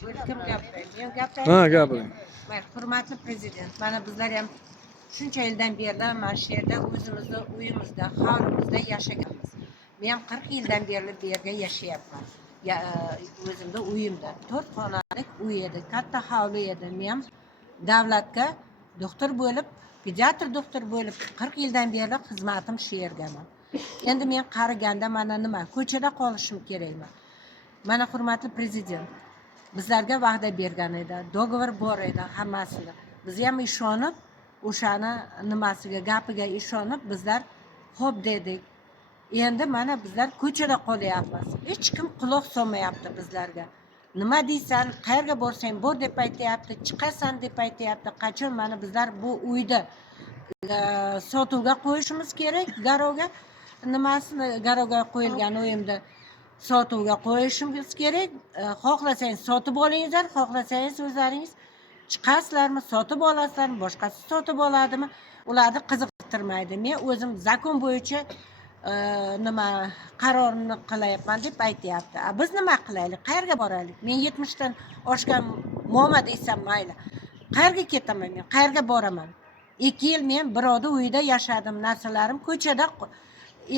Kim gapiraydi? Men gapiraymi? Ha, gapiring. Hurmatli prezident, mana bizlar ham shuncha yildan beri mana shu yerda o'zimizni uyimizda, hovlimizda yashaganmiz. Men ham 40 yildan beri bu yerda yashayapman. O'zimda uyimda 4 xonalik uy edi, katta hovli edi. Men ham davlatga doktor bo'lib, pediatr doktor bo'lib 40 yildan beri xizmatim shu yerdaman. Endi men qariganda mana nima, ko'chada qolishim kerakmi? Mana hurmatli prezident, bizlarga va'da bergan edi, dogovor bor edi hammasini. Biz ham ishonib, o'shani nimasiga, gapiga ishonib bizlar xo'p dedik. Endi mana bizlar ko'chada qolyapmiz. Hech kim quloq solmayapti bizlarga. Nima deysan, qayerga borsang bor deb aytayapti, chiqasan deb aytayapti. Qachon mana bizlar bu uyda sotuvga qo'yishimiz kerak, garovga nimasini garovga qo'yilgan uyimda sotuvga qo'yishimiz kerak. Xohlasangiz sotib olingizlar, xohlasangiz o'zlaringiz chiqasizlarmi, sotib olasizlarmi, boshqasi sotib oladimi? Ularni qiziqtirmaydi. Men o'zim zakon bo'yicha nima qarorini qilyapman deb aytayapti. Biz nima qilaylik? Qayerga boraylik? Men 70 dan oshgan mo'ma desam mayli. Qayerga ketaman men? Qayerga boraman? 2 yil men birovda uyda yashadim, narsalarim ko'chada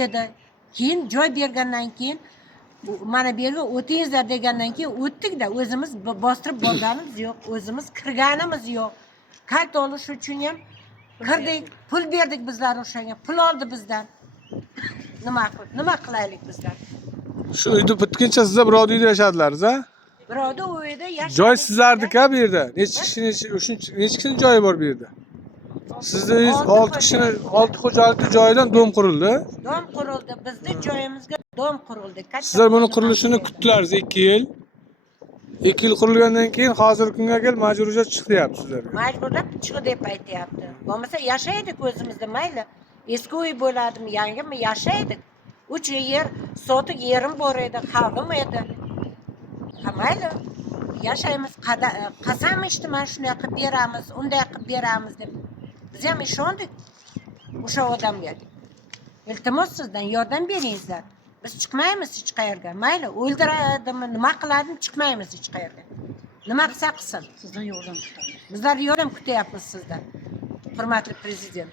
edi. Keyin joy bergandan keyin mana bu yerga o'tingizlar degandan keyin o'tdik-da, o'zimiz bostirib borganimiz yo'q, o'zimiz kirganimiz yo'q. Kart olish uchun ham kirdik, pul berdik bizlar o'shanga, pul oldi bizdan. Nima qilaylik bizlar? Shu uyda bitguncha sizlar birovda uyda yashadingiz, ha? Birovda uyda yashadik. Joy sizlarniki-a bu yerda. Necha kishini joyi bor bu yerda? Sizda 6 kishini 6 xo'jalikning joyidan dom qurildi. Dom qurildi, bizning joyimizga dom qurildi. Sizlar buni qurilishini kutdilaringiz 2 yil. 2 yil qurilgandan keyin hozirgi kunga kelib majburiyat chiqyapti sizlarga. Majburlab chiq deb aytayapti. Bo'lmasa yashaydik o'zimizda, mayli. Eski uy bo'ladimi, yangimi yashaydik. 3 yer, sotik yerim bor edi, havlim edi. Ha mayli. Yashaymiz, qasam ichdim, mana shunday qilib beramiz, unday qilib beramiz deb. Biz ham ishondik o'sha odamga. Iltimos sizdan yordam beringizlar. Biz chiqmaymiz hech qayerga. Mayli, o'ldiradimi, nima qiladimi, chiqmaymiz hech qayerga. Nima qilsa qilsin. Sizdan yordam kutamiz. Bizlar yordam kutyapmiz sizdan. Hurmatli prezident.